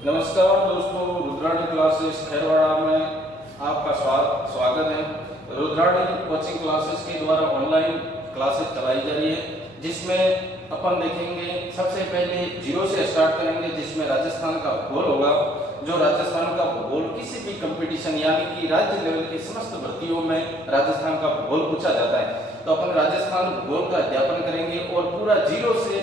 नमस्कार दोस्तों, रुद्राणी क्लासेस खैरवाड़ा में आपका स्वागत है। रुद्राणी कोचिंग क्लासेस के द्वारा ऑनलाइन क्लासेस चलाई जा रही है, जिसमें अपन देखेंगे सबसे पहले जीरो से स्टार्ट करेंगे, जिसमें राजस्थान का भूगोल होगा। जो राजस्थान का भूगोल किसी भी कंपटीशन यानी कि राज्य लेवल की समस्त भर्तियों में राजस्थान का भूगोल पूछा जाता है, तो अपन राजस्थान भूगोल का अध्यापन करेंगे और पूरा जीरो से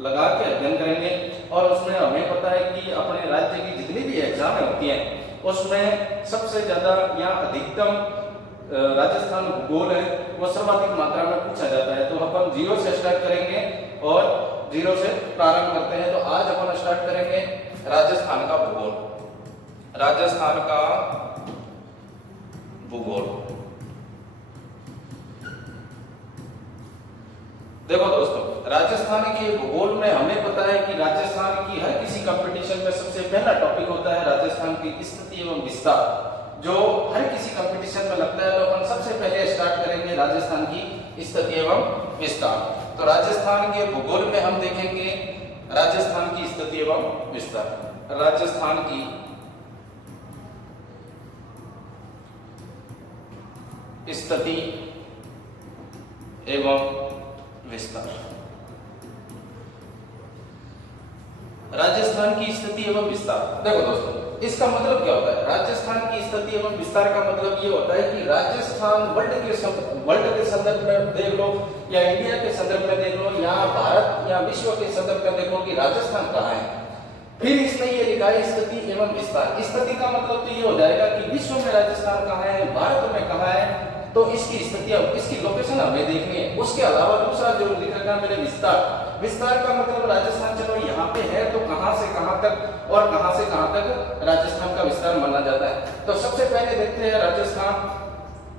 लगा के अध्ययन करेंगे। और उसमें हमें पता है कि अपने राज्य की जितनी भी एग्जामें होती हैं उसमें सबसे ज्यादा या अधिकतम राजस्थान भूगोल है वो सर्वाधिक मात्रा में पूछा जाता है। तो अपन जीरो से स्टार्ट करेंगे और जीरो से प्रारंभ करते हैं। तो आज अपन स्टार्ट करेंगे राजस्थान का भूगोल। राजस्थान का भूगोल, देखो दोस्तों, राजस्थान के भूगोल में हमें पता है कि राजस्थान की हर किसी कंपटीशन में सबसे पहला टॉपिक होता है राजस्थान की स्थिति एवं विस्तार, जो हर किसी कंपटीशन में लगता है। तो अपन सबसे पहले स्टार्ट करेंगे राजस्थान की स्थिति एवं विस्तार। तो राजस्थान के भूगोल में हम देखेंगे राजस्थान की स्थिति एवं विस्तार। राजस्थान की स्थिति एवं विस्तार। राजस्थान की स्थिति एवं विस्तार, देखो दोस्तों, इसका मतलब क्या होता है? राजस्थान की स्थिति एवं विस्तार का मतलब ये होता है कि राजस्थान वर्ल्ड के संदर्भ में देख लो या इंडिया के संदर्भ में देख लो या भारत या विश्व के संदर्भ में देखो कि राजस्थान कहाँ है। फिर इसमें ये लिखा है स्थिति एवं विस्तार। स्थिति का मतलब तो ये हो जाएगा कि विश्व में राजस्थान कहाँ है, भारत में कहाँ है, तो इसकी स्थिति इसकी लोकेशन हमें देखनी है। उसके अलावा दूसरा जो लिख रखा है मैंने विस्तार का मतलब राजस्थान चलो यहाँ पे है तो कहाँ से कहाँ तक और कहाँ से कहाँ तक राजस्थान का विस्तार माना जाता है। तो सबसे पहले देखते हैं राजस्थान।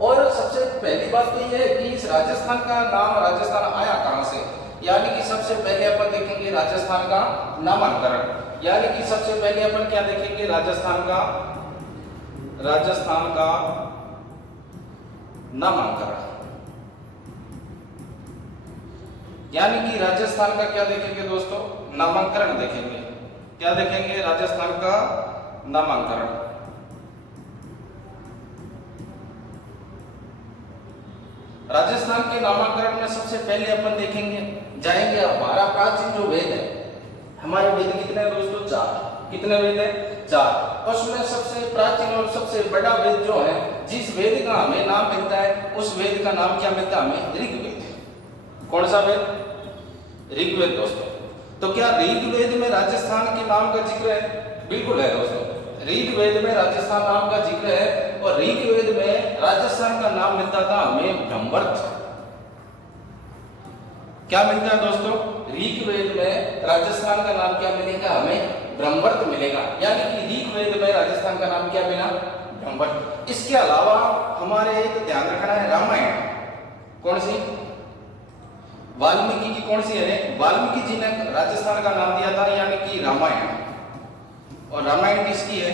और सबसे पहली बात तो यह है कि इस राजस्थान का नाम राजस्थान आया कहाँ से, यानी कि सबसे पहले अपन देखेंगे राजस्थान का नामांतरण। यानी कि सबसे पहले अपन क्या देखेंगे? राजस्थान का नामांकन। यानी कि राजस्थान का क्या देखेंगे दोस्तों? नामांकन देखेंगे। क्या देखेंगे? राजस्थान का नामांकन। राजस्थान के नामांकन में सबसे पहले अपन देखेंगे जाएंगे हमारा प्राचीन जो वेद है। हमारे वेद कितने हैं दोस्तों? 4। कितने वेद है? 4। उसमें सबसे प्राचीन और सबसे बड़ा वेद जो है, जिस वेद का हमें नाम मिलता है, उस वेद का नाम क्या मिलता है हमें? ऋग्वेद। कौन सा वेद? ऋग्वेद दोस्तों। तो क्या ऋग्वेद में राजस्थान के नाम का जिक्र है? बिल्कुल है दोस्तों, ऋग्वेद में राजस्थान नाम का जिक्र है। और ऋग्वेद में राजस्थान का नाम मिलता था हमें ब्रह्मवर्त। क्या मिलता है दोस्तों? ऋग्वेद में राजस्थान का नाम क्या मिलेगा हमें? ब्रह्मवर्त मिलेगा। यानी कि ऋग्वेद में राजस्थान का नाम क्या मिला? ब्रह्मवर्त। इसके अलावा हमारे एक ध्यान रखना है रामायण। कौन सी? वाल्मीकि की कौन सी है? वाल्मीकि जी ने राजस्थान का नाम दिया था, यानी कि रामायण। और रामायण किसकी है?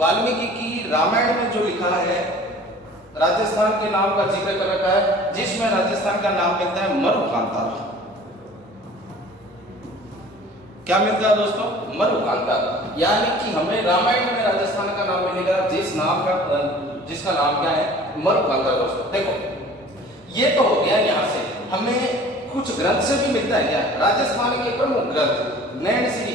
वाल्मीकि की रामायण में जो लिखा है राजस्थान के नाम का जिक्र कर रखा है, जिसमें राजस्थान का नाम मिलता है मरुकांता। क्या मिलता है दोस्तों? मरुकांता। यानी कि हमें रामायण में राजस्थान का नाम मिलेगा जिसका नाम क्या है? मरुकांता दोस्तों। देखो, ये तो हो गया। यहाँ से हमें कुछ ग्रंथ से भी मिलता है क्या? राजस्थान के प्रमुख ग्रंथ नैनसिरी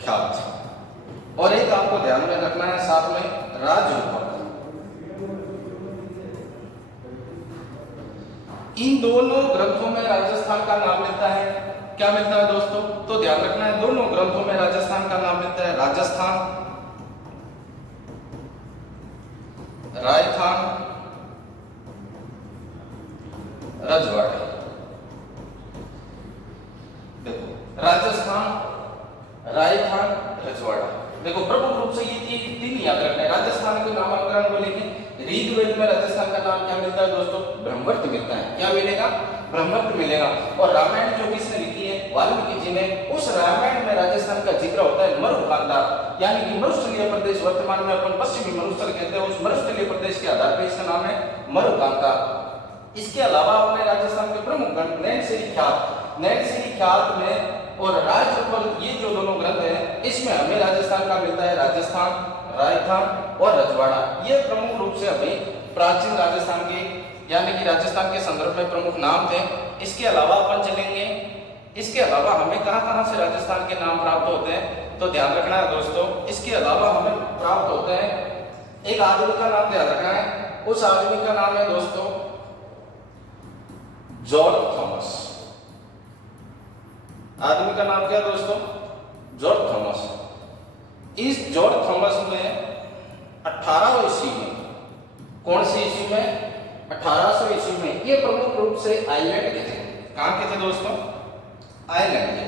ख्यात। और एक आपको ध्यान में रखना है साथ में राजरूपक। इन दोनों ग्रंथों में राजस्थान का नाम मिलता है। क्या मिलता है दोस्तों? तो ध्यान रखना है, दोनों ग्रंथों में राजस्थान का नाम मिलता है राजस्थान, रायथान, रजवाड़ा। देखो, राजस्थान, रायथान, रजवाड़ा। देखो, प्रमुख रूप से ये तीन याद रखना है। राजस्थान के नामांकन को लेके ऋग्वेद में राजस्थान का नाम क्या मिलता है दोस्तों? ब्रह्मवर्त मिलता है। क्या मिलेगा? ब्रह्मवर्त मिलेगा। और रामायण जो किसने लिखी है? वाल्मीकि जी ने उस रामायण में राजस्थान का जिक्र होता है मरुकांता, यानी कि मरुस्थलीय प्रदेश, वर्तमान में अपन पश्चिमी मरुस्थल कहते हैं, उस मरुस्थलीय प्रदेश के आधार पर इसका नाम है मरुकांता। इसके अलावा हमने राजस्थान के प्रमुख ग्रंथ नैनसिरी ख्यात में और राजरूपल, ये जो दोनों ग्रंथ हैं इसमें हमें राजस्थान का मिलता है राजस्थान, राजस्थान और रजवाड़ा। ये प्रमुख रूप से हमें प्राचीन राजस्थान के यानी कि राजस्थान के संदर्भ में प्रमुख नाम थे। इसके अलावा अपन चलेंगे, इसके अलावा हमें कहां-कहां से राजस्थान के नाम प्राप्त होते हैं तो ध्यान रखना है दोस्तों। इसके अलावा हमें प्राप्त होते हैं, एक आदमी का नाम ध्यान रखना है, उस आदमी का नाम है दोस्तों जॉर्ज थॉमस। आदमी का नाम क्या है दोस्तों? George Thomas. इस जॉर्ज थॉमस ने 1800 ईस्वी में, कौन सी ईस्वी में? 1800 ईस्वी में, ये प्रमुख रूप से आयरलैंड के थे। कहां के थे दोस्तों? आयरलैंड के।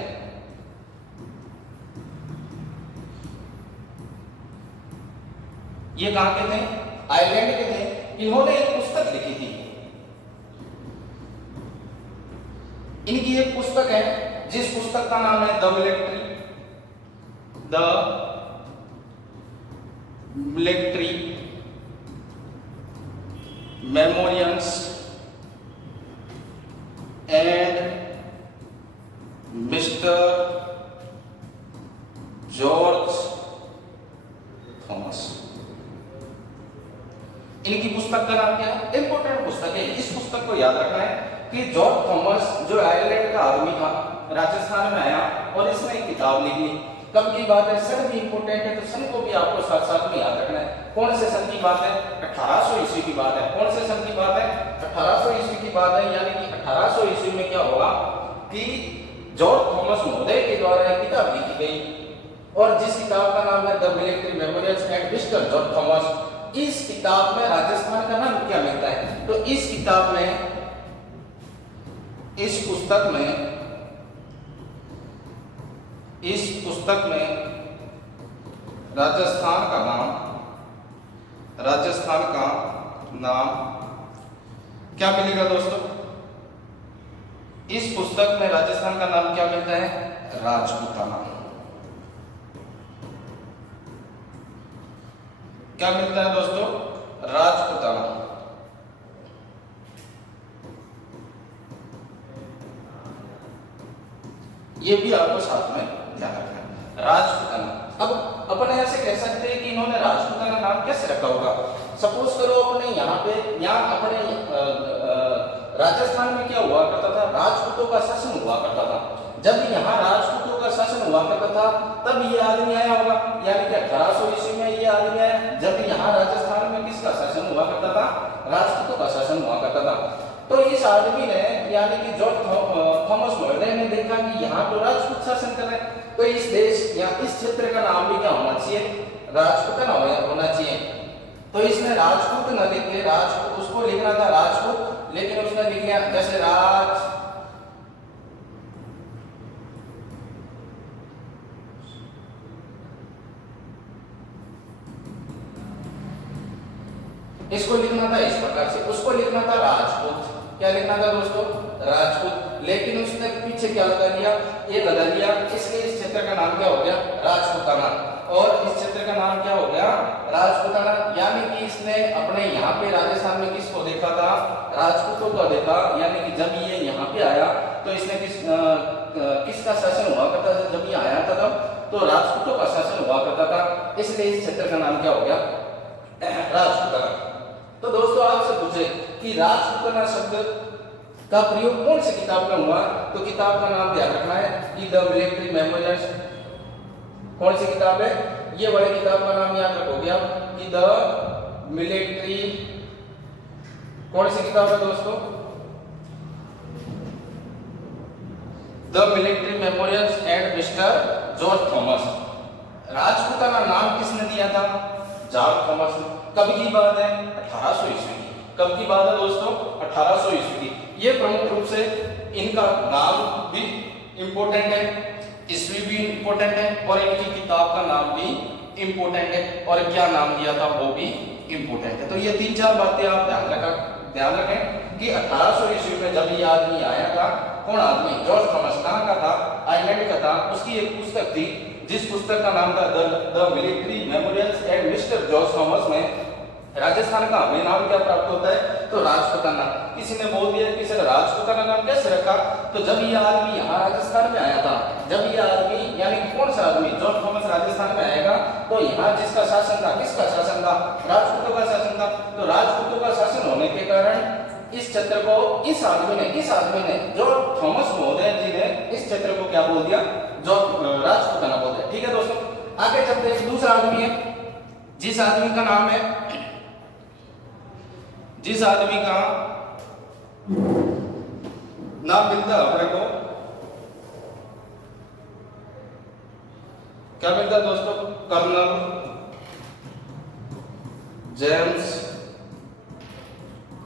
ये कहां के थे? आयरलैंड के थे। इन्होंने एक पुस्तक लिखी थी, इनकी एक पुस्तक है जिस पुस्तक का नाम है the military memorials and mister George Thomas. इनकी पुस्तक का नाम क्या है? इंपोर्टेंट पुस्तक है, इस पुस्तक को याद रखना है कि जॉर्ज थॉमस जो आयरलैंड का आदमी था, राजस्थान में आया और इसने एक किताब लिखी। कब की बात है? सन भी इंपोर्टेंट है, तो सन को भी आपको साथ साथ में याद रखना है। कौन से सन की बात है? 1800 ईस्वी की बात है। कौन से सन की बात है? 1800 ईस्वी की बात है। यानी कि 1800 ईस्वी में क्या होगा कि जॉर्ज थॉमस महोदय के द्वारा एक किताब लिखी गई और जिस किताब का नाम है the military memorials and mister George Thomas. इस किताब में राजस्थान का नाम क्या मिलता है? तो इस किताब में, इस पुस्तक में राजस्थान का नाम क्या मिलेगा दोस्तों? इस पुस्तक में राजस्थान का नाम क्या मिलता है? राजपूताना। क्या मिलता है दोस्तों? राजपूताना। ये भी आपको साथ में ध्यान रखना है, राजपूताना। अब अपन ऐसे कह सकते हैं कि इन्होंने राजपूताना नाम कैसे रखा होगा? सपोज करो अपने यहाँ अपने राजस्थान में क्या हुआ करता था? राजपूतों का शासन हुआ करता था। जब यहाँ राजपूतों का शासन हुआ करता था तब ये आदमी आया होगा, यानी कि 1800 ईस्वी में ये आदमी आया जब यहाँ राजस्थान में किसका शासन हुआ करता था? राजपूतों का शासन हुआ करता था। तो इस आदमी ने यानी कि जॉर्ज थॉमस महोदय ने देखा कि यहाँ तो राजपूत शासन कर रहे हैं, तो इस देश या इस क्षेत्र का नाम भी क्या होना चाहिए? राजपूताना होना चाहिए। तो इसने राजपूत न लिख के, राजपूत उसको लिखना था राजपूत, लेकिन उसने लिख लिया जैसे राज, इसको लिखना था इस प्रकार से, उसको लिखना था राजपूत। क्या लिखना था दोस्तों? राजपूत। लेकिन उसने पीछे क्या लगा लिया? ये लगा लिया, इसलिए इस क्षेत्र का नाम क्या हो गया? राजपूताना। और इस क्षेत्र का नाम क्या हो गया? राजपूताना। यानी कि इसने अपने यहाँ पे राजस्थान में किसको देखा था? राजपूतों को देखा। यानी कि जब ये यहाँ पे आया तो इसने किसका शासन हुआ करता था? जब ये आया था तब तो राजपूतों का शासन हुआ करता था, इसलिए इस क्षेत्र का नाम क्या हो गया? राजपूताना। तो दोस्तों आपसे पूछे कि राजपूताना शब्द का प्रयोग कौन सी किताब में हुआ? तो किताब का नाम ध्यान रखना है कि द मिलिट्री मेमोरियल्स। कौन सी किताब है? ये वाली किताब का नाम याद रखोगे आप कि द मिलिट्री, कौन सी किताब है दोस्तों? The military memorials and mister George Thomas. Rajputana नाम किसने दिया था? जॉर्ज थॉमस ने। कब की बात है? 1800 ईस्वी की। कब की बात है दोस्तों? 1800 ईस्वी की। ये प्रमुख रूप से इनका नाम भी इंपोर्टेंट है, ईस्वी भी इंपोर्टेंट है और इनकी किताब का नाम भी इंपोर्टेंट है और क्या नाम दिया था वो भी इंपोर्टेंट है। तो ये 3-4 बातें आप ध्यान रखें कि 1800 ईस्वी में जब ये आदमी आया था कौन आदमी? George Thomas. कहाँ का था? आयरलैंड का था। उसकी एक पुस्तक थी जिस पुस्तक का नाम था the military memorials and mister George Thomas में राजस्थान का हमें नाम क्या प्राप्त होता है? तो राजपूताना। किसी ने बोल दिया कि सर राजपूताना नाम कैसे रखा? तो जब ये आदमी यहाँ राजस्थान में आया था, जब ये आदमी यानी कि कौन सा आदमी? जॉर्ज थॉमस राजस्थान में आएगा तो यहाँ जिसका शासन था, किसका शासन था? राजपूतों का शासन था। तो राजपूतों का शासन होने के कारण इस क्षेत्र को इस आदमी ने जॉर्ज थॉमस महोदय जी ने इस क्षेत्र को क्या बोल दिया? राजपूताना बोल दिया। ठीक है दोस्तों, आगे चलते हैं। दूसरा आदमी है जिस आदमी का नाम है, जिस आदमी का नाम मिलता है अपने को, क्या मिलता है दोस्तों? Colonel James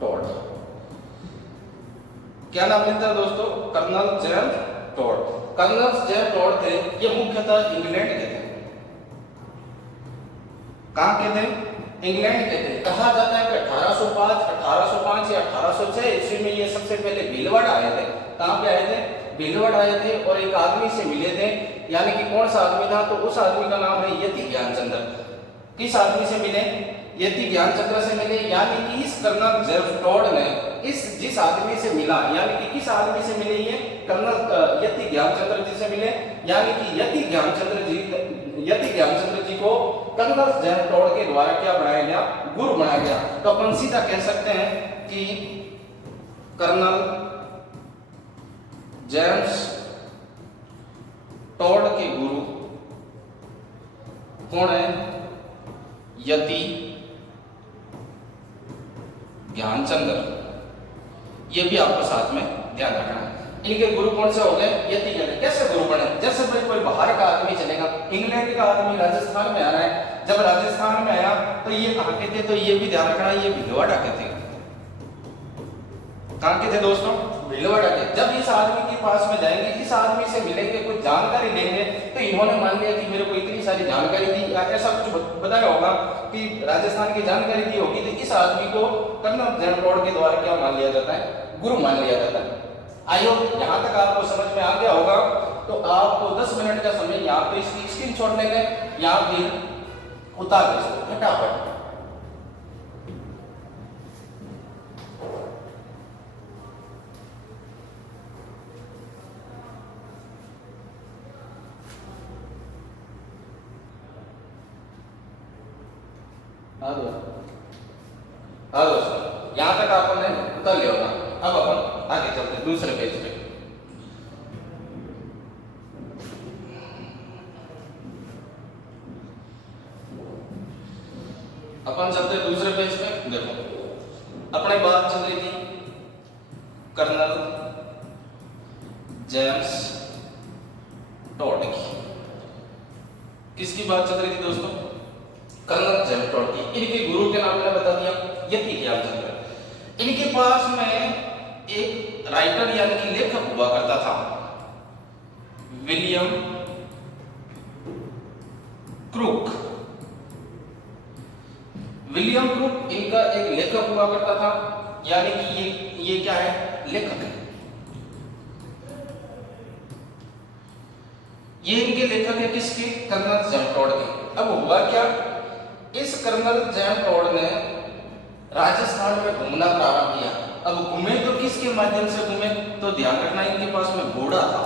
Tod. क्या नाम मिलता है दोस्तों? Colonel James Tod. Colonel James Tod थे, ये मुख्यतः इंग्लैंड के थे। कहां के थे? इंग्लैंड के थे। कहा जाता है कि 1805 या 1806 ईस्वी में ये सबसे पहले भीलवाड़ा आए थे। कहां पे आए थे? भीलवाड़ा आए थे और एक आदमी से मिले थे, यानी कि कौन सा आदमी था? तो उस आदमी का नाम है यति ज्ञानचंद्र। किस आदमी से मिले? यति ज्ञानचंद्र से मिले। यानी कि इस कर्नल जेम्स टॉड ने जिस आदमी से मिला, यानी कि किस आदमी से मिले? ये कर्नल यति ज्ञानचंद्र जी से मिले। यानी कि यति ज्ञानचंद्र जी को कर्नल जेम्स टॉड के द्वारा क्या बनाया गया? गुरु बनाया गया। तो अपन सीधा कह सकते हैं कि कर्नल जेम्स टॉड के गुरु कौन है? यति ज्ञानचंद्र। ये भी आपको साथ में ध्यान रखना है। इनके गुरु कौन से हो गए? यति ज्ञान। कैसे गुरु बने? जैसे भाई कोई बाहर का आदमी चलेगा, इंग्लैंड का आदमी राजस्थान में आ रहा है, जब राजस्थान में आया तो ये कहां के थे? तो ये भी ध्यान रखना, ये भीलवाड़ा के थे। कहां के थे दोस्तों? भीलवाड़ा के। जब इस आदमी के पास में जाएंगे, इस आदमी से मिलेंगे, कुछ जानकारी लेंगे, तो इन्होंने मान लिया कि मेरे को इतनी सारी जानकारी दी, या ऐसा कुछ बताया होगा कि राजस्थान की जानकारी दी होगी, तो इस आदमी को कर्नल जेम्स टॉड के द्वारा क्या मान लिया जाता है? गुरु मान लिया जाता है। आई होप यहां तक आपको समझ में आ गया होगा। तो आपको 10 मिनट का समय यहाँ पे इसकी स्क्रीनशॉट लेंगे या फिर उतार दीजिए फटाफट। यहां तक आपने उतार लिया होगा। अब अपन आगे चलते हैं दूसरे पेज पे। अपन चलते हैं दूसरे पेज पे। देखो अपने बात चल रही थी कर्नल जेम्स टॉड की। किसकी बात चल रही थी दोस्तों? कर्नल जेम्स टॉड की। इनके गुरु के नाम मैंने बता दिया, यति ज्ञानचंद्र। इनके पास में एक राइटर यानी कि लेखक हुआ करता था, विलियम क्रूक। विलियम क्रूक इनका एक लेखक हुआ करता था, यानी कि ये क्या है? लेखक है। ये इनके लेखक है किसके? कर्नल जेम्स टॉड के। अब हुआ क्या? इस कर्नल जेम्स टॉड ने राजस्थान में घूमना प्रारंभ किया। अब घूमे तो किसके माध्यम से घूमे? तो ध्यान रखना इनके पास में घोड़ा था।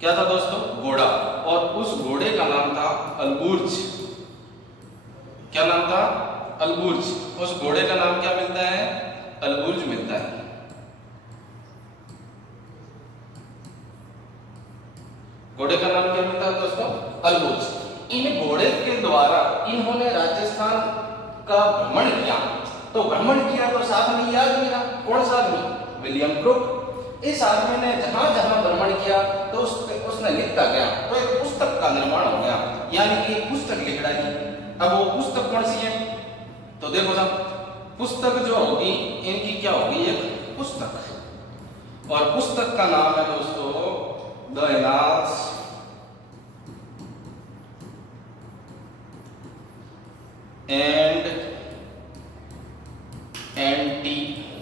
क्या था दोस्तों? घोड़ा। और उस घोड़े का नाम था अलबुर्ज। क्या नाम था? अलबुर्ज। उस घोड़े का नाम क्या मिलता है? अलबुर्ज मिलता है। घोड़े का नाम क्या मिलता है दोस्तों? अलबुर्ज। इन घोड़े के द्वारा इन्होंने राजस्थान का भ्रमण किया। तो भ्रमण किया तो साथ में याद मिला। कौन सा आदमी? William crook. इस आदमी ने जहां जहां भ्रमण किया तो उसने लिखता गया, तो एक पुस्तक का निर्माण हो गया, यानी कि एक पुस्तक लिख डाली। अब वो पुस्तक कौन सी है? तो देखो साहब, पुस्तक जो होगी इनकी क्या होगी? एक पुस्तक। और पुस्तक का नाम है दोस्तों the annals and antiquities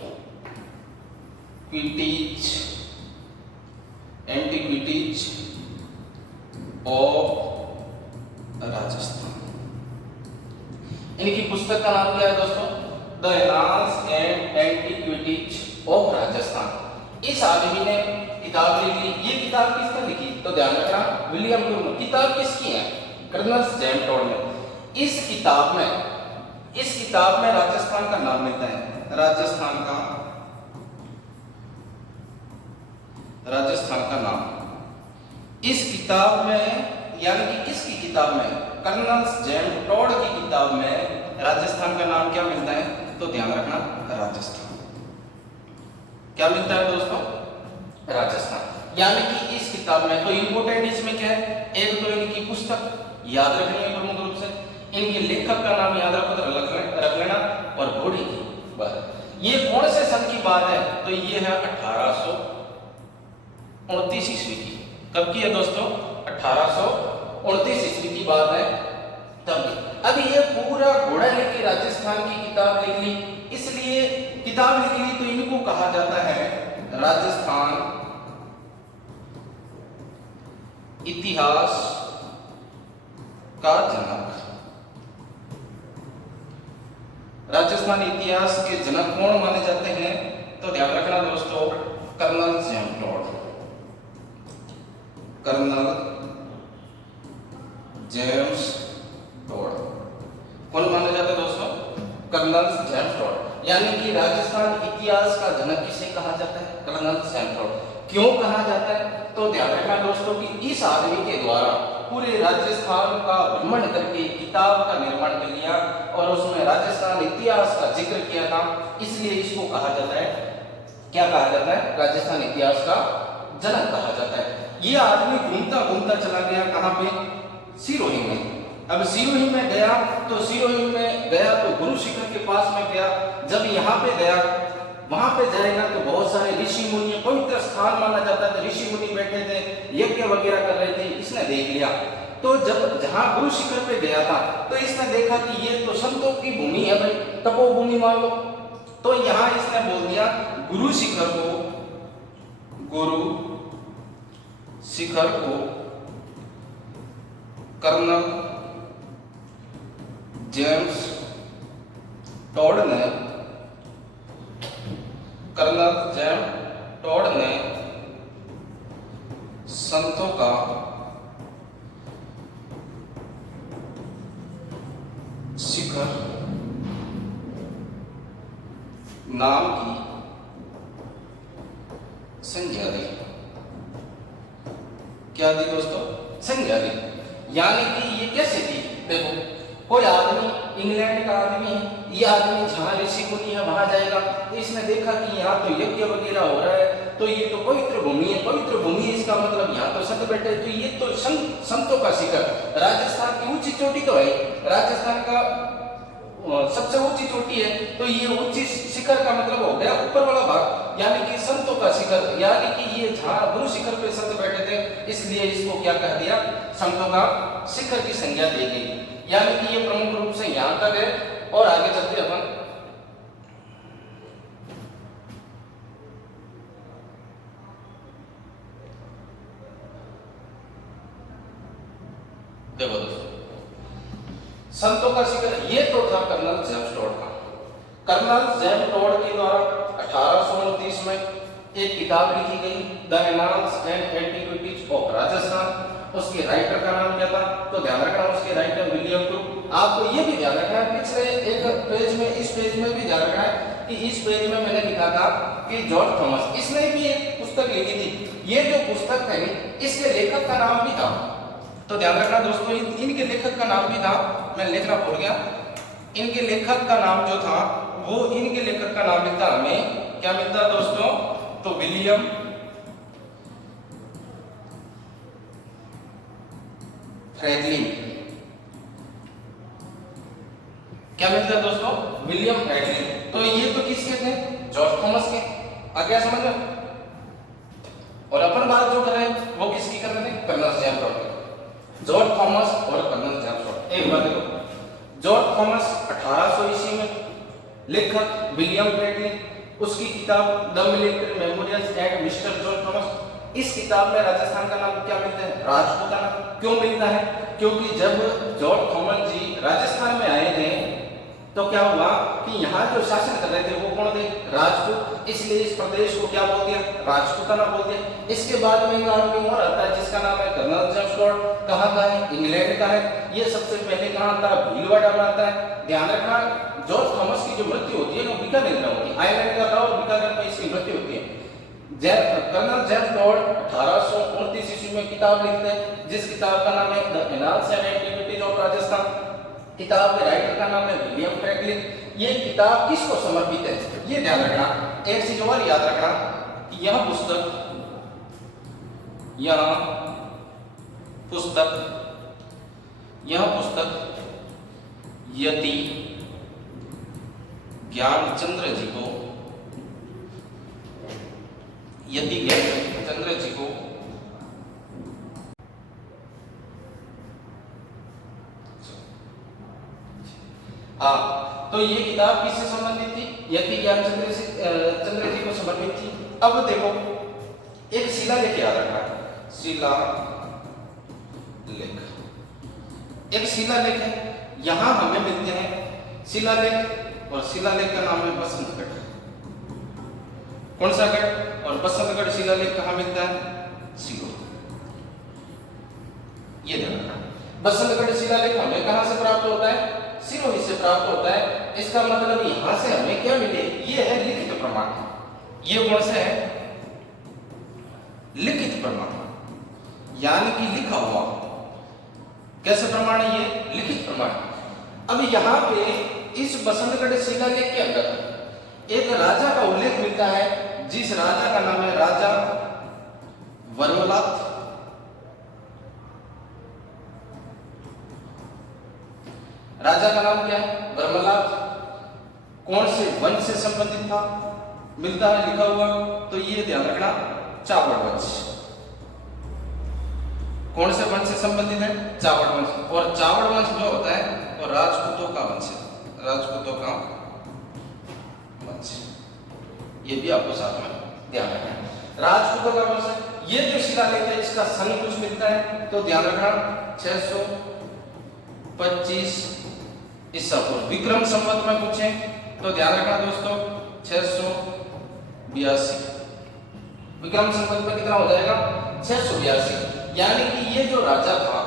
of Rajasthan. इनकी पुस्तक का नाम क्या है दोस्तों? The annals and antiquities of Rajasthan. इस आदमी ने किताब लिखी। ये किताब किसने लिखी? तो ध्यान रखना, विलियम क्रूमर। किताब किसकी है? कर्नल जेम्स टोड ने। इस किताब में राजस्थान का नाम मिलता है। राजस्थान का नाम इस किताब में, यानी कि किसकी किताब में? कर्नल जेम्स टोड की किताब में राजस्थान का नाम क्या मिलता है? तो ध्यान रखना, राजस्थान। क्या मिलता है दोस्तों? राजस्थान। यानी कि इस किताब में तो इंपोर्टेंट इसमें क्या है? एक तो इनकी पुस्तक याद रखनी है प्रमुख रूप से, इनके लेखक का नाम याद रख लेना, और घोड़ी की बात। ये कौन से सन की बात है? तो ये है 1829 ईस्वी की। कब की है दोस्तों? 1829 ईस्वी की बात है तब। अब ये पूरा घोड़ा लेके राजस्थान की किताब लिख ली। इसलिए किताब लिख ली तो इनको कहा जाता है राजस्थान इतिहास का जनक। राजस्थान इतिहास के जनक कौन माने जाते हैं? तो ध्यान रखना दोस्तों, colonel James Tod. Colonel James Tod कौन माने जाते हैं दोस्तों? Colonel James Tod. यानी कि राजस्थान इतिहास का जनक किसे कहा जाता है? Colonel James Tod. क्यों कहा जाता है? तो ध्यान रखना दोस्तों कि इस आदमी के द्वारा पूरे राजस्थान का भ्रमण करके किताब का निर्माण कर लिया और उसमें राजस्थान इतिहास का जिक्र किया था। इसलिए इसको कहा जाता है, क्या कहा जाता है? राजस्थान इतिहास का जनक कहा जाता है। ये आदमी घूमता घूमता चला गया कहां पे? सिरोही में। अब सिरोही में गया तो गुरु शिखर के पास में गया। जब यहाँ पे गया, वहां पे जाएगा तो बहुत सारे ऋषि मुनि, पवित्र स्थान माना जाता था, ऋषि मुनि बैठे थे, यज्ञ वगैरह कर रहे थे। इसने देख लिया। तो जब जहां गुरु शिखर पे गया था तो इसने देखा कि ये तो संतों की भूमि है भाई, तपोभूमि मान लो। तो यहां इसने बोल दिया गुरु शिखर को कर्नल जेम्स टोड ने संतों का शिखर नाम की संज्ञा दी। क्या दी दोस्तों? संज्ञा दी। यानी कि ये कैसे दी? देखो, कोई आदमी, इंग्लैंड का आदमी है, ये आदमी जहाँ ऋषि मुनि है वहां जाएगा तो इसने देखा कि यहाँ तो यज्ञ वगैरह हो रहा है, तो ये तो पवित्र भूमि है। पवित्र भूमि इसका मतलब यहाँ तो संत बैठे, तो ये तो संतों का शिखर, राजस्थान की ऊंची चोटी तो है, राजस्थान का सबसे ऊंची चोटी है, तो ये ऊंची शिखर का मतलब हो गया ऊपर वाला भाग, यानी कि संतों का शिखर। यानी कि ये जहाँ गुरु शिखर पे संत बैठे थे, इसलिए इसको क्या कह दिया? संतों का शिखर की संज्ञा दी गई। यानी कि ये प्रमुख रूप से यहां तक है। और आगे चलते अपन देखो दोस्तों, संतों का शिखर ये तो था कर्नल जेम्स टोड का। कर्नल जेम्स टोड के द्वारा 1829 में एक किताब लिखी गई, the annals and antiquities of Rajasthan. उसके राइटर का नाम क्या था? तो ध्यान रखना, उसके राइटर विलियम क्रूमर। आपको ये भी ध्यान रखना है, पिछले एक पेज में, इस पेज में भी ध्यान रखना है कि इस पेज में मैंने लिखा था कि जॉर्ज थॉमस, इसने भी एक पुस्तक लिखी थी। ये जो पुस्तक है इसके लेखक का नाम भी था। तो ध्यान रखना दोस्तों, इनके लेखक का नाम भी था, मैं लिखना भूल गया। इनके लेखक का नाम जो था वो, इनके लेखक का नाम मिलता हमें, क्या मिलता दोस्तों? तो विलियम फ्रैंकलिन। क्या मिलता है दोस्तों? William Franklin. तो ये तो किसके थे? जॉर्ज थॉमस के। आ गया समझ में? और अपन बात जो कर रहे हैं वो किसकी कर रहे थे? Colonel James Tod. George Thomas और कर्नल जेम्स टोड। एक बात देखो, जॉर्ज थॉमस 1800 ईस्वी में, लेखक विलियम फ्रैंकलिन, उसकी किताब the military memorials and mister George Thomas इस किताब में राजस्थान का नाम क्या मिलता है? राजपूताना। क्यों मिलता है? क्योंकि जब जॉर्ज थॉमस जी राजस्थान में आए थे तो क्या हुआ कि यहाँ जो शासन कर रहे थे वो कौन थे? राजपूत। इसलिए इस प्रदेश को क्या बोल दिया? राजपूताना बोल दिया। इसके बाद में एक आदमी और आता है जिसका नाम है कर्नल जेम्स टोड। कहाँ का है? इंग्लैंड का है। ये सबसे पहले कहाँ था? भीलवाड़ा बनाता है। ध्यान रखना, जॉर्ज थॉमस की जो मृत्यु होती है वो बीकानेर में होती है। आयरलैंड का था और बीकानेर में इसकी मृत्यु होती है। कर्नल जेम्स टोड 1829 ईस्वी में किताब लिखते हैं जिस किताब का नाम है the annals and activities of Rajasthan. किताब के राइटर का नाम है विलियम फ्रैंकलिन। ये किताब किसको समर्पित है? ये ध्यान रखना। एक चीज और याद रखना कि यह पुस्तक यति ज्ञानचंद्र जी को तो ये किताब किससे संबंधित थी? यति ज्ञानचंद्र जी को समर्पित थी। अब देखो एक शिलालेख याद रखना। एक शिलालेख है, यहां हमें मिलते हैं शिलालेख, और शिलालेख का नाम है बसंतगढ़। कौन सा गढ़? और बसंतगढ़ शिलालेख कहां मिलता है? सिरोही। ये ध्यान रखना। बसंतगढ़ शिलालेख हमें कहां से प्राप्त होता है? सिरोही से प्राप्त होता है। इसका मतलब यहां से हमें क्या मिले? ये है लिखित प्रमाण। ये कौन सा है? लिखित प्रमाण, यानी कि लिखा हुआ। कैसे प्रमाण है ये? लिखित प्रमाण। अब यहां पे इस बसंतगढ़ शिलालेख के अंदर एक राजा का उल्लेख मिलता है जिस राजा का नाम है राजा वर्मलात। राजा का नाम क्या है? वर्मलात। कौन से वंश से संबंधित था? मिलता है लिखा हुआ। तो ये ध्यान रखना, चावड़ वंश। कौन से वंश से संबंधित है? चावड़ वंश। और चावड़ वंश जो होता है वो राजपूतों का वंश है। राजपूतों का वंश, ये भी आपको साथ में ध्यान रखना। राजपूतों का वंश है। ये जो शिलालेख है इसका सन कुछ मिलता है तो ध्यान रखना 625 ईसा पूर्व। विक्रम संवत में पूछे तो ध्यान रखना दोस्तों 682। विक्रम संवत में कितना हो जाएगा? 682। यानी कि ये जो राजा था,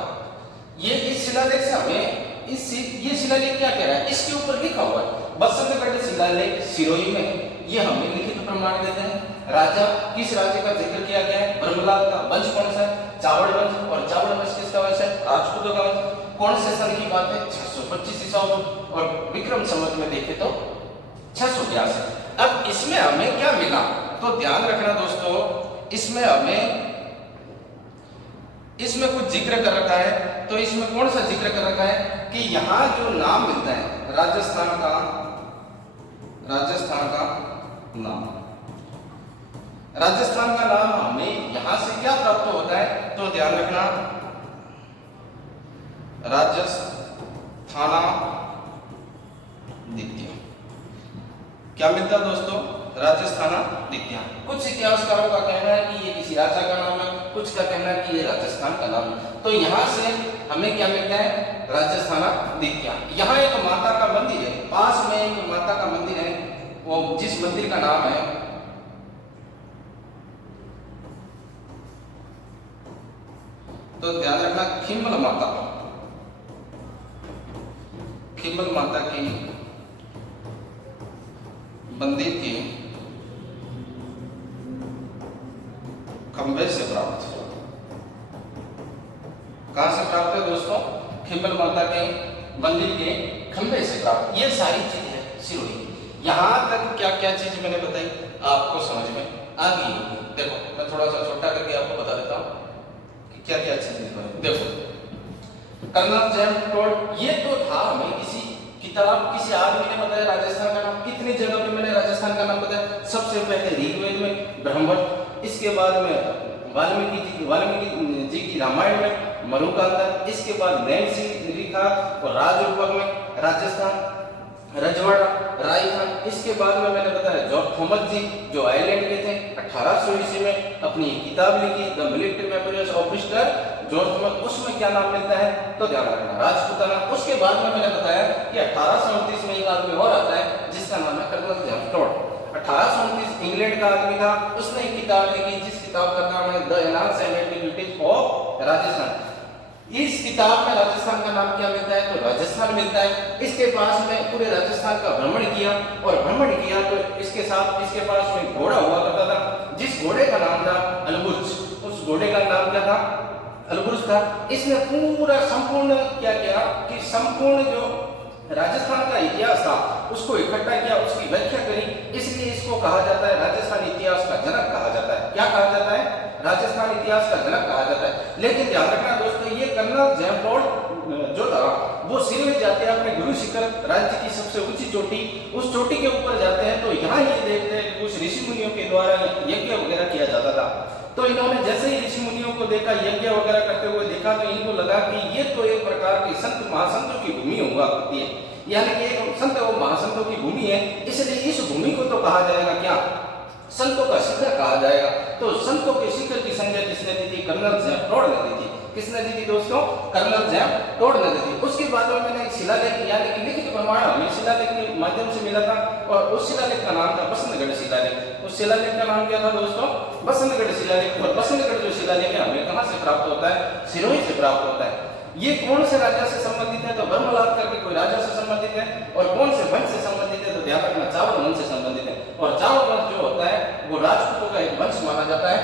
ये इस शिलालेख से हमें ये शिलालेख क्या कह रहा है? इसके ऊपर लिखा हुआ है बसंतगढ़ शिलालेख सिरोही में। ये हमें लिखित प्रमाण देते हैं। राजा, किस राज्य का जिक्र किया गया है? वर्मलाल का। वंश कौन सा है? चावड़ वंश। और चावड़ वंश किसका वंश है? राजपूतों का वंश। कौन से सन की बात है? 625 ईसा पूर्व। और विक्रम संवत में देखें तो 682। अब इसमें हमें क्या मिला? तो ध्यान रखना दोस्तों, इसमें कुछ जिक्र कर रखा है। तो इसमें कौन सा जिक्र कर रखा है कि यहां जो नाम मिलता है राजस्थान का नाम, राजस्थान का नाम हमें यहां से क्या प्राप्त होता है? तो ध्यान रखना, राजस्थाना द्वितीय। क्या मिलता है दोस्तों? राजस्थाना द्वितीय। कुछ इतिहासकारों का कहना है कि ये किसी राजा का नाम है, कुछ का कहना है कि ये राजस्थान का नाम है। तो यहां से हमें क्या मिलता है? राजस्थाना द्वितीय। यहाँ एक माता का मंदिर है, पास में एक माता का मंदिर है, वो जिस मंदिर का नाम है तो ध्यान रखना खिम्मल माता। खिम्मल माता के मंदिर के खंबे से प्राप्त हुआ। कहां से प्राप्त है दोस्तों? खिम्मल माता के मंदिर के खंबे से प्राप्त। ये सारी चीज है सिरोही। यहां तक क्या क्या चीज मैंने बताई आपको समझ में आ गई होगी। देखो मैं थोड़ा सा छोटा करके आपको बता देता हूं कि क्या क्या चीज है। देखो कर्नल जेम्स टोड, ये तो था हमें किसी किताब, किसी आदमी ने बताया राजस्थान का नाम। कितनी जगह पे मैंने राजस्थान का नाम बताया? सबसे पहले ऋग्वेद में ब्रह्मवट, इसके बाद में वाल्मीकि जी की रामायण में मरुकांता, इसके बाद नैन सिंह लिखा और राजरूपक में राजस्थान, रजवाड़ा, रायखान, इसके बाद में मैंने बताया जॉर्ज थॉमस जी जो आयरलैंड के थे 1800 ईस्वी में अपनी किताब लिखी the military memories of mister John Smith. उसमें क्या नाम मिलता है तो ध्यान रखना राजपूताना। उसके बाद में मैंने बताया कि 1829 में एक आदमी और आता है जिसका नाम है कर्नल जेम्स टॉड। 1829 इंग्लैंड का आदमी था, उसने एक किताब लिखी जिस किताब का नाम है the annals and activities of Rajasthan. इस किताब में राजस्थान का नाम क्या मिलता है तो राजस्थान मिलता है। इसके पास में पूरे राजस्थान का भ्रमण किया और भ्रमण किया तो इसके साथ इसके पास में घोड़ा हुआ करता था जिस घोड़े का नाम था अलबुर्ज। उस घोड़े का नाम क्या था अलबुर्ज था। इसने पूरा संपूर्ण क्या किया कि संपूर्ण जो राजस्थान का इतिहास था उसको इकट्ठा किया, उसकी व्याख्या करी। इसलिए इसको कहा जाता है राजस्थान इतिहास का जनक कहा जाता है। क्या कहा जाता है राजस्थान इतिहास का जनक कहा जाता है। लेकिन ध्यान रखना दोस्तों ये कर्नल जेम्स टॉड जो था वो सिर जाते हैं अपने गुरु शिखर राज्य की सबसे ऊंची चोटी, उस चोटी के ऊपर जाते हैं तो यहाँ ये देखते हैं कुछ ऋषि मुनियों के द्वारा यज्ञ वगैरह किया जाता था। तो इन्होंने जैसे ही ऋषि मुनियों को देखा यज्ञ वगैरह करते हुए देखा तो इनको लगा कि ये तो एक प्रकार की संत महासंतों की भूमि हुआ करती है, यानी कि एक संत और महासंतों की भूमि है। इसलिए इस भूमि को तो कहा जाएगा क्या संतों का शिखर कहा जाएगा। तो संतों के शिखर की संज्ञा किसने दी थी कर्नल जेम्स टॉड ने दी थी। किसने दी थी दोस्तों कर्नल जेम्स टॉड ने दी थी। उसके बाद में मैंने एक शिलालेख यानी कि लिखित प्रमाण हमें शिलालेख के माध्यम से मिला था और उस शिलालेख का नाम था बसंतगढ़ शिलालेख। उस शिलालेख का नाम क्या था दोस्तों बसंतगढ़ शिलालेख। और बसंतगढ़ जो शिलालेख है हमें कहां से प्राप्त होता है सिरोही से प्राप्त होता है। ये कौन से राजा से संबंधित है तो ब्रह्मलाद करके कोई राजा से संबंधित है। और कौन से वंश से संबंधित है तो ध्यान रखना चावल वंश से संबंधित है। और चावल वंश जो होता है वो राजपूतों का एक वंश माना जाता है।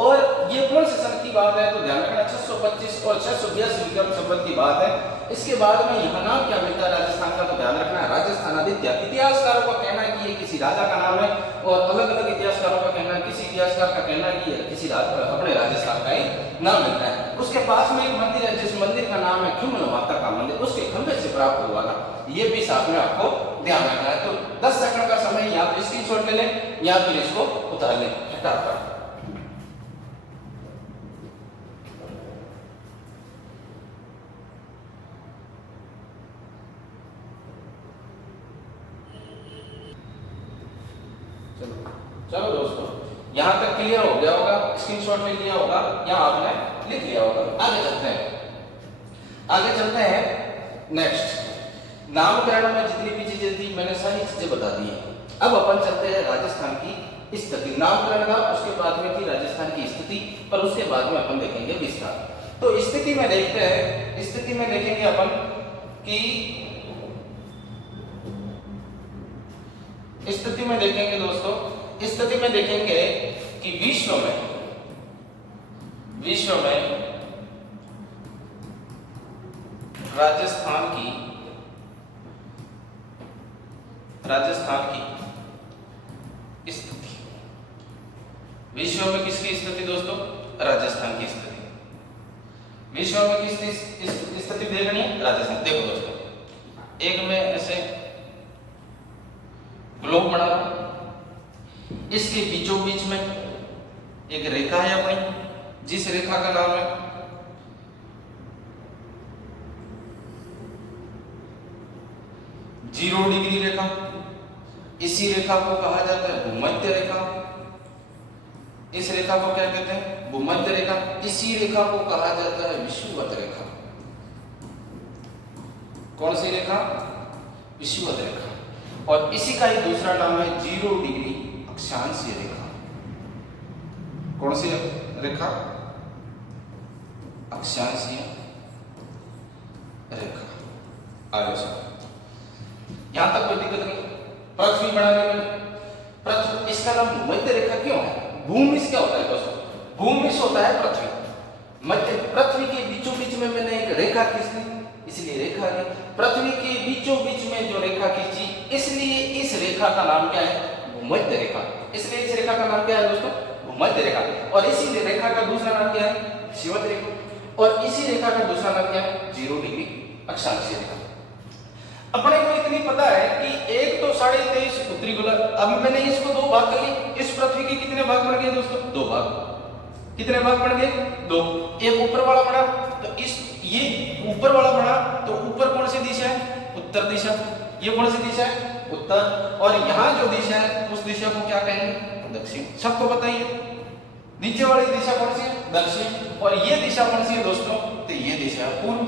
और ये कौन से सन की बात है तो ध्यान रखना 625 और 682 विक्रम संवत की बात है। इसके बाद में यहाँ नाम क्या मिलता है राजस्थान का तो ध्यान रखना है राजस्थान आदित्य। इतिहासकारों का कहना है कि ये किसी राजा का नाम है और अलग अलग इतिहासकारों का कहना है, किसी इतिहासकार का कहना है कि किसी अपने राजस्थान का ही नाम मिलता है। उसके पास में एक मंदिर है जिस मंदिर का नाम है खिमन माता का मंदिर, उसके खंबे से प्राप्त हुआ था। ये भी साथ में आपको ध्यान रखना है। तो 10 सेकंड का समय या तो स्क्रीनशॉट ले लें या फिर इसको उतार लें फटाफट। चलो दोस्तों यहां तक क्लियर हो गया होगा, स्क्रीनशॉट ले लिया होगा या आपने लिख लिया होगा। आगे चलते हैं नेक्स्ट। नामकरण में जितनी भी चीजें थी मैंने सारी चीजें बता दी है। अब अपन चलते हैं राजस्थान की स्थिति। नामकरण का उसके बाद में थी राजस्थान की स्थिति पर उसके बाद में अपन देखेंगे विस्तार। तो स्थिति में देखते हैं, स्थिति में देखेंगे अपन कि स्थिति में देखेंगे दोस्तों, स्थिति में देखेंगे कि विश्व में राजस्थान की स्थिति, विश्व में किसकी स्थिति दोस्तों राजस्थान की स्थिति। विश्व में किसकी स्थिति देखनी है राजस्थान। देखो दोस्तों एक में ऐसे ग्लोब बना रहा, इसके बीचों बीच में एक रेखा है अपनी जिस रेखा का नाम है जीरो डिग्री रेखा। इसी रेखा को कहा जाता है भूमध्य रेखा। इस रेखा को क्या कहते हैं भूमध्य रेखा। इसी रेखा को कहा जाता है विषुवत रेखा। कौन सी रेखा विषुवत रेखा। और इसी का ही दूसरा नाम है जीरो डिग्री अक्षांशीय रेखा। कौन सी रेखा अक्षांशीय रेखा। आगे यहां तक कोई दिक्कत नहीं। पृथ्वी बनाने में पृथ्वी इसका नाम भूमध्य रेखा क्यों है। भूमिश क्या होता है दोस्तों भूमिश होता है पृथ्वी। मध्य पृथ्वी के बीचों बीच में मैंने एक रेखा खींची इसलिए रेखा की। पृथ्वी के बीचों बीच में जो रेखा खींची इसलिए इस रेखा का नाम क्या है भूमध्य रेखा। इसलिए इस रेखा का नाम क्या है दोस्तों भूमध्य रेखा। और इसी रेखा का दूसरा नाम क्या है विषुवत रेखा। और इसी रेखा का दूसरा नाम क्या है जीरो डिग्री अक्षांशीय रेखा। अपने को इतनी पता है कि एक तो 23.5 उत्तरी गोलार्ध। अब मैंने इसको दो भाग कर लिए। इस पृथ्वी के कितने भाग बन गए दोस्तों दो भाग। कितने भाग बन गए दो। एक ऊपर वाला बना तो इस ये ऊपर वाला बना तो ऊपर कौन सी दिशा है उत्तर दिशा। ये कौन सी दिशा है उत्तर, और यहाँ जो दिशा है उस दिशा को क्या कहेंगे? दक्षिण। सबको बताइए नीचे वाली दिशा कौन सी है? दक्षिण। और ये दिशा कौन सी है दोस्तों? तो ये दिशा पूर्व।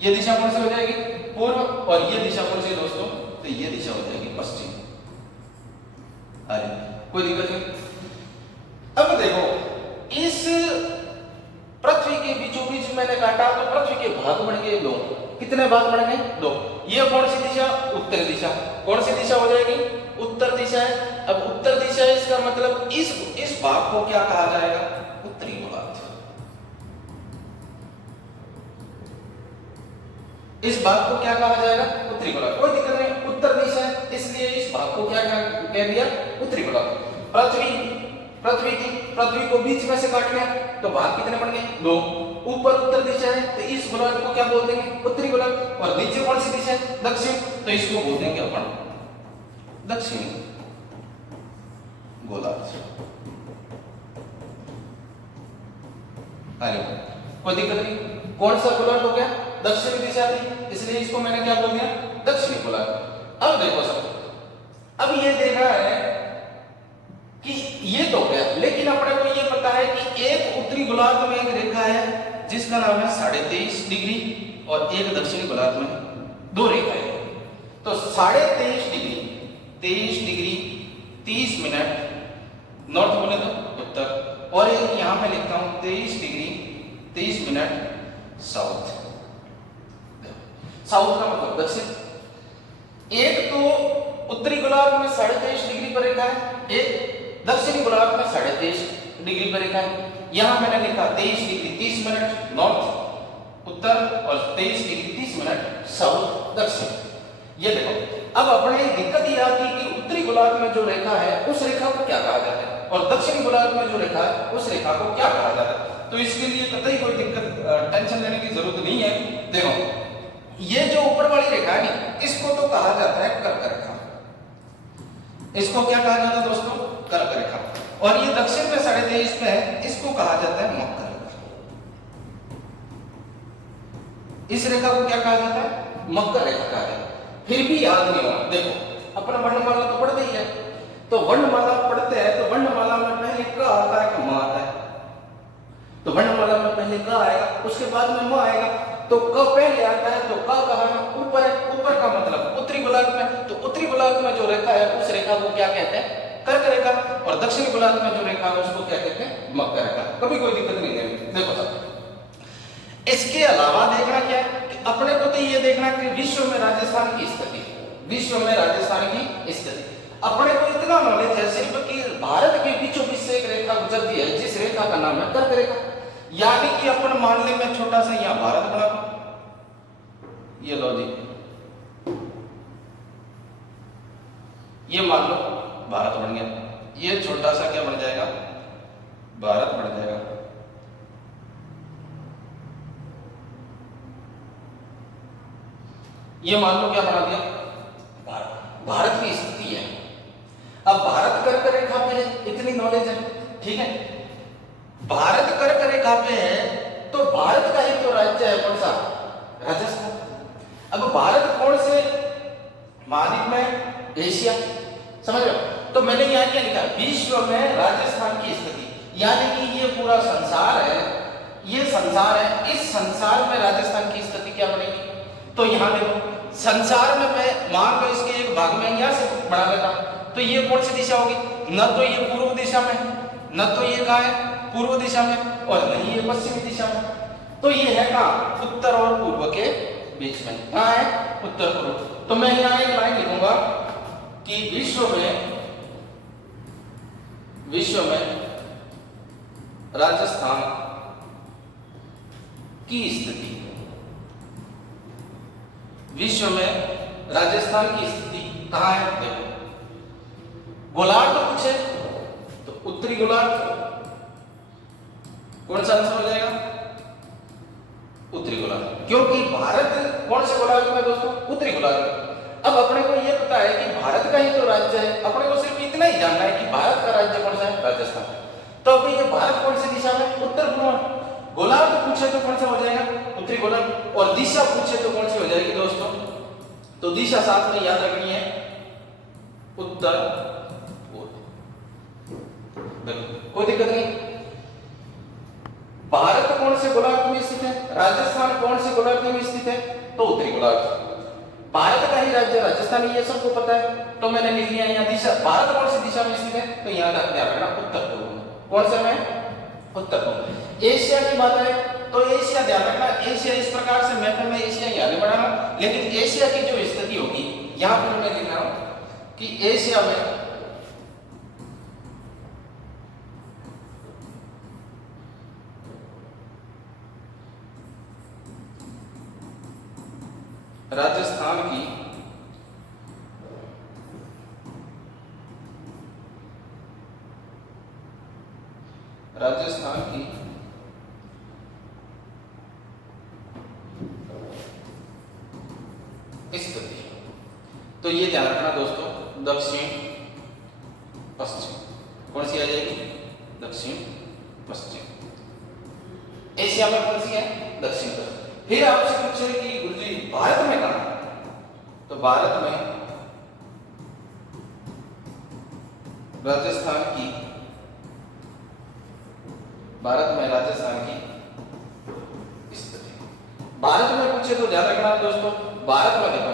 ये दिशा कौन सी हो जाएगी? पूर्व। और ये दिशा कौन सी है दोस्तों? तो ये दिशा हो जाएगी पश्चिम। अरे कोई दिक्कत नहीं। अब देखो इस पृथ्वी के बीचों बीच मैंने काटा तो पृथ्वी के भाग बन गए दो। कितने भाग बन गए? दो। ये कौन सी दिशा? उत्तर दिशा। कौन सी दिशा हो जाएगी? उत्तर दिशा है। अब उत्तर दिशा है, इसका मतलब इस भाग को क्या कहा जाएगा? उत्तरी गोलार्ध। इस भाग को क्या कहा जाएगा? उत्तरी गोलार्ध। कोई दिक्कत नहीं, उत्तर दिशा है इसलिए इस भाग को क्या कह दिया? उत्तरी गोलार्ध। पृथ्वी को बीच में से काट लिया तो भाग कितने बन गए? दो। ऊपर उत्तर दिशा है तो इस गोलार्ध को क्या बोल देंगे? उत्तरी गोलार्ध। और नीचे कौन सी दिशा है? दक्षिण, तो इसको बोल देंगे अपन दक्षिणी गोलार्ध। अरे कोई दिक्कत नहीं। कौन सा गोलार्ध हो गया? दक्षिणी दिशा थी इसलिए इसको मैंने क्या बोल दिया? दक्षिणी गोलार्ध। अब देखो सब, अब ये देखा है कि ये तो गया, लेकिन अपने को ये पता है कि एक उत्तरी गोलार्ध में एक रेखा है जिसका नाम है 23.5 डिग्री और एक दक्षिणी गोलार्ध में दो रेखाएं। तो 23.5 डिग्री 23 डिग्री 30 मिनट नॉर्थ बोले तो उत्तर, और एक यहां मैं लिखता हूं 23 डिग्री 30 मिनट साउथ। साउथ का मतलब दक्षिण। एक तो उत्तरी गोलार्ध में 23.5 डिग्री पर रेखा है, एक दक्षिणी गोलार्ध में 23.5 डिग्री पर रेखा है। यहां मैंने लिखा 23 डिग्री 30 मिनट नॉर्थ उत्तर और 23 डिग्री 30 मिनट साउथ दक्षिण। ये देखो, अब अपने दिक्कत ये आती है कि उत्तरी गोलार्ध में जो रेखा है उस रेखा को क्या कहा जाता है और दक्षिणी गोलार्ध में जो रेखा है उस रेखा को क्या कहा जाता है। तो इसके लिए कतई कोई दिक्कत टेंशन लेने की जरूरत नहीं है। देखो ये जो ऊपर वाली रेखा है इसको तो कहा जाता है कर्क रेखा। इसको क्या कहा जाता है दोस्तों? कर्क रेखा। और ये दक्षिण में 23.5 पे है, इसको कहा जाता है मकर रेखा। इस रेखा को क्या कहा जाता है? मकर रेखा कहा जाता है। फिर भी याद नहीं होगा। देखो अपना वर्णमाला तो पढ़ते ही है, तो वर्णमाला पढ़ते हैं तो वर्णमाला में पहले क आता है कि म आता है। तो वर्णमाला में पहले क आएगा उसके बाद में म आएगा। तो क पहले आता है तो क कहाँ है? ऊपर है। ऊपर का मतलब उत्तरी गोलार्ध में। तो उत्तरी गोलार्ध में जो रेखा है उस रेखा को क्या कहते हैं? कर्क रेखा। और दक्षिणी गोलार्ध में जो रेखा है उसको क्या कहते हैं? मकर रेखा। कभी कोई दिक्कत नहीं है। देखो सब इसके अलावा देखना क्या है कि अपने को तो ये देखना कि विश्व में राजस्थान की स्थिति, विश्व में राजस्थान की स्थिति। अपने को इतना नॉलेज है सिर्फ कि भारत के बीचों बीच से एक रेखा गुजरती है जिस रेखा का नाम है कर्क रेखा। यानी कि अपन मान ले मैं छोटा सा यहाँ भारत बना दूं, ये लो जी, ये मान लो भारत बन गया। ये छोटा सा क्या बन जाएगा? भारत बन जाएगा। ये मान लो क्या बना दिया? भारत की स्थिति है। अब भारत कर्क रेखा पे है, इतनी नॉलेज है, ठीक है। भारत कर्क रेखा पे है तो भारत का ही तो राज्य है कौन सा? राजस्थान। अब भारत कौन से महाद्वीप में? एशिया। समझ रहे हो? तो मैंने यहाँ क्या लिखा? विश्व में राजस्थान की स्थिति। यानी कि ये पूरा संसार है, ये संसार है, इस संसार में राजस्थान की स्थिति क्या बनेगी? तो यहाँ देखो संसार में मैं मान लो इसके एक भाग में यहाँ से बना लेता तो ये कौन सी दिशा होगी? न तो ये पूर्व दिशा में, न तो ये कहाँ है? पूर्व दिशा में, और नहीं ये पश्चिमी दिशा में। तो ये है कहाँ? उत्तर और पूर्व के बीच में। कहाँ है? उत्तर पूर्व। तो मैं यहाँ एक लाइन लिखूंगा कि विश्व में राजस्थान की स्थिति, विश्व में राजस्थान की स्थिति कहाँ है? देखो गोलार्ध पूछे तो उत्तरी गोलार्ध कौन सा आंसर हो जाएगा? उत्तरी गोलार्ध। क्योंकि भारत कौन से गोलार्ध में दोस्तों? उत्तरी गोलार्ध। अब अपने को यह पता है कि भारत का ही तो राज्य है, अपने को सिर्फ इतना ही जानना है कि भारत का राज्य कौन सा है? राजस्थान। तो अभी ये भारत कौन सी दिशा में? उत्तर पूर्व। गोलार्ध पूछे तो कौन सा हो जाएगा? उत्तरी गोलार्ध। और दिशा पूछे तो कौन सी हो जाएगी दोस्तों? तो दिशा साथ में याद रखनी है उत्तर पूर्व। देखो कोई दिक्कत नहीं। भारत कौन से गोलार्ध में स्थित है, राजस्थान कौन से गोलार्ध में स्थित है, तो उत्तरी गोलार्ध। भारत का ही राज्य राजस्थान, ये सबको पता है, तो मैंने लिख लिया यहाँ दिशा। भारत कौन सी दिशा में स्थित है, तो यहाँ ध्यान रखना उत्तर पूर्व में। कौन सा में, उत्तर पूर्व। एशिया की बात है तो एशिया ध्यान रखना, एशिया इस प्रकार से मैप में एशिया यहाँ नहीं बढ़ाना, लेकिन एशिया की जो स्थिति होगी यहाँ पर मैं लिख रहा हूं कि एशिया में राजस्थान की स्थिति, तो ये ध्यान रखना दोस्तों, दक्षिण पश्चिम। कौन सी आ जाएगी, दक्षिण पश्चिम। एशिया में कौन सी है, दक्षिण पश्चिम। फिर आपसे पूछे कि गुरुजी भारत में कहां, तो भारत में राजस्थान की स्थिति। भारत में पूछे तो ध्यान रखना दोस्तों, भारत में देखो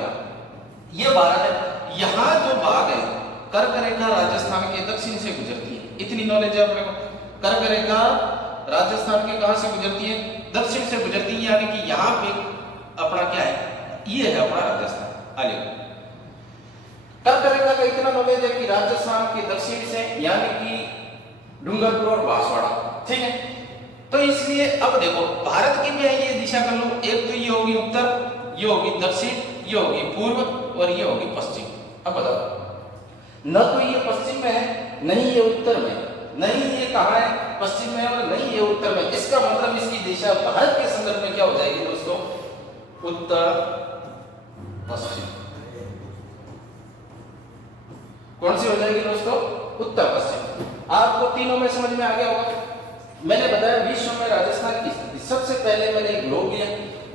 ये भारत है, यहां जो भाग है कर्क रेखा राजस्थान के दक्षिण से गुजरती है, इतनी नॉलेज है अपने को। कर्क रेखा राजस्थान के कहां से गुजरती है, दक्षिण से गुजरती है, यानी कि यहां पे अपना क्या है, ये है अपना राजस्थान। आगे कर्क रेखा का इतना नॉलेज है कि राजस्थान के दक्षिण से यानी कि डूंगरपुर और बांसवाड़ा, ठीक है। तो इसलिए अब देखो भारत की भी ये दिशा कर लो, एक तो ये होगी उत्तर, ये होगी दक्षिण, ये होगी पूर्व और ये होगी पश्चिम। अब बताओ, न तो ये पश्चिम में है, नहीं ये उत्तर में, नहीं ये कहां है, पश्चिम में, और नहीं ये उत्तर में। इसका मतलब इसकी दिशा भारत के संदर्भ में क्या हो जाएगी दोस्तों, उत्तर पश्चिम। कौन सी हो जाएगी दोस्तों, उत्तर पश्चिम। आपको तीनों में समझ में आ गया होगा। मैंने बताया विश्व में राजस्थान की स्थिति। सबसे पहले मैंने ग्लोब लिया,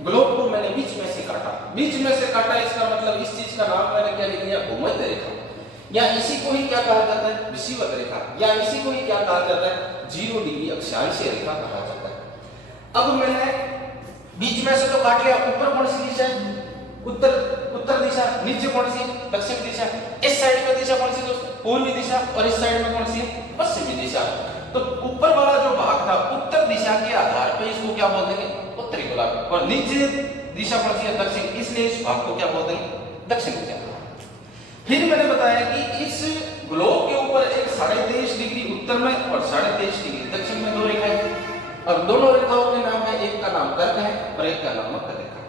ग्लोब को मैंने बीच में से काटा, बीच में से काटा, इसका मतलब इस चीज का नाम मैंने क्या लिख दिया, भूमध्य रेखा, या इसी को ही क्या कहा जाता है, विषुवत रेखा, या इसी को ही क्या कहा जाता है, 0 डिग्री अक्षांशीय रेखा कहा जाता है। अब मैंने बीच में से तो काट लिया, ऊपर कौन सी दिशा है, उत्तर दिशा, नीचे कौन सी, दक्षिण दिशा, इस साइड में दिशा कौन सी दोस्तों, पूर्वी दिशा, और इस साइड में कौन सी है, पश्चिमी दिशा। तो ऊपर वाला जो भाग था उत्तर दिशा के आधार पे इसको क्या बोल देंगे, उत्तरी गोलार्ध, और नीचे दिशा कौन सी है, दक्षिण, इसलिए इस भाग को क्या बोल देंगे, दक्षिण दिशा। फिर मैंने बताया कि इस ग्लोब के ऊपर एक 23.5 डिग्री उत्तर में और 23.5 डिग्री दक्षिण में दो रेखाएं, और दोनों रेखाओं के नाम है, एक का नाम कर्क है और एक का नाम मकर रेखा।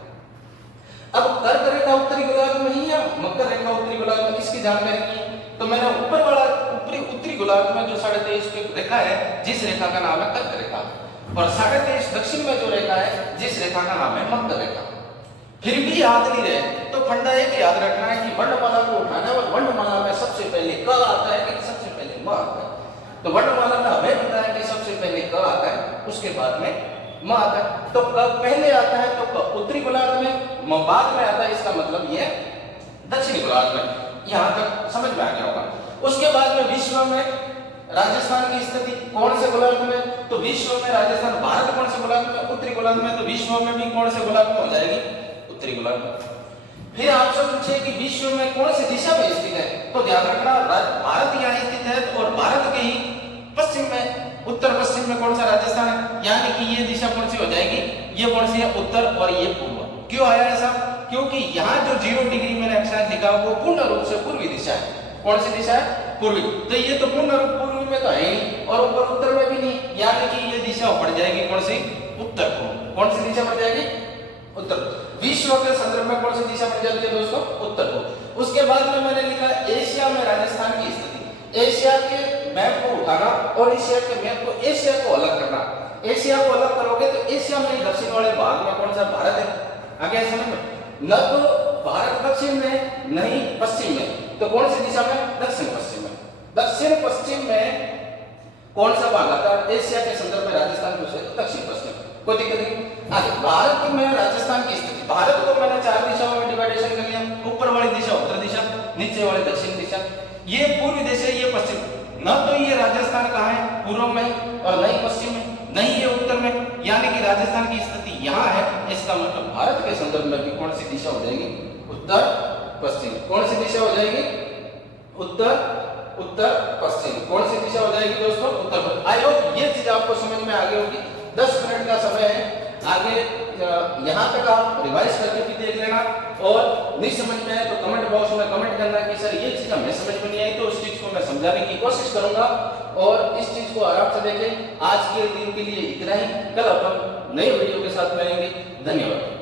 अब कर्क रेखा उत्तरी गोलार्ध में ही है, मकर रेखा उत्तरी गोलार्ध में, इसकी जानकारी की। तो मैंने ऊपर वाला उत्तरी गोलार्ध में जो 23.5 की रेखा है, जिस रेखा का नाम है कर्क रेखा, और 23.5 दक्षिण में जो रेखा है, जिस रेखा का नाम है मकर रेखा। फिर भी याद नहीं रहे तो फंडा एक याद रखना है कि वर्णमाला को उठाना है, और वर्णमाला में सबसे पहले क आता है कि सबसे पहले म आता है। तो वर्णमाला में हमें पता है कि सबसे पहले क आता है, उसके बाद में म आता है। तो क पहले आता है तो क उत्तरी गोलार्ध में, म बाद में आता है, इसका मतलब ये दक्षिणी गोलार्ध में। यहां तक समझ में आ गया होगा। उसके बाद में विश्व में राजस्थान की स्थिति कौन से गोलार्ध में, तो विश्व में राजस्थान, भारत कौन से गोलार्ध में, उत्तरी गोलार्ध में, तो विश्व में भी कौन से गोलार्ध में हो जाएगी, उत्तरी गोलार्ध में। फिर आपसे पूछे कि विश्व में कौन सी दिशा में स्थित है, तो ध्यान रखना भारत यहाँ स्थित है, और भारत के ही पश्चिम में, उत्तर पश्चिम में कौन सा राजस्थान है, यानी कि ये दिशा कौन सी हो जाएगी, ये कौन सी है, उत्तर, और ये पूर्व। क्यों आया ऐसा, क्योंकि यहाँ जो 0 डिग्री मैंने अक्षांश लिखा वो पूर्ण रूप से पूर्वी दिशा है। कौन सी दिशा है, पूर्वी। तो ये तो पूर्ण रूप पूर्वी में तो है ही, और ऊपर उत्तर में भी नहीं, यानी कि ये दिशा बढ़ जाएगी कौन सी, उत्तर पूर्व। कौन सी दिशा बढ़ जाएगी, उत्तर। विश्व के संदर्भ में कौन सी दिशा बढ़ जाती है दोस्तों, उत्तर पूर्व। उसके बाद में मैंने लिखा एशिया में राजस्थान की स्थिति। एशिया के मैप को उठाना और एशिया के मैप को, एशिया को अलग करना। एशिया को अलग करोगे तो एशिया में दक्षिण वाले भाग में कौन सा, भारत है। आगे समझ में, न तो भारत दक्षिण में, नहीं पश्चिम में, तो कौन सी दिशा में, दक्षिण पश्चिम में। दक्षिण पश्चिम में कौन सा भाग आता है, एशिया के संदर्भ में राजस्थान को दक्षिण पश्चिम, कोई दिक्कत नहीं। आगे भारत में राजस्थान की स्थिति, भारत को मैंने 4 दिशाओं में डिवाइडेशन कर लिया, ऊपर वाली दिशा उत्तर दिशा, नीचे वाली दक्षिण दिशा। ये पूर्वी दिशा है, ये पश्चिम। न तो ये राजस्थान कहाँ है, पूर्व में, और न ही पश्चिम में, न ही ये उत्तर में, यानी कि राजस्थान की स्थिति यहाँ है। इसका मतलब भारत के संदर्भ में भी कौन सी दिशा हो जाएगी, उत्तर पश्चिम। कौन सी दिशा हो जाएगी, उत्तर पश्चिम। कौन सी दिशा हो जाएगी दोस्तों, उत्तर पश्चिम। आई होप ये चीज आपको समझ में आ गई होगी। 10 मिनट का समय है, आगे यहाँ तक आप रिवाइज करके भी देख लेना, और नहीं समझ में आए तो कमेंट बॉक्स में कमेंट करना कि सर ये चीज हमें समझ में नहीं आई, तो उस चीज को मैं समझाने की कोशिश करूंगा, और इस चीज को आराम से देखें। आज के दिन के लिए इतना ही, कल अपन नए वीडियो के साथ मिलेंगे। धन्यवाद।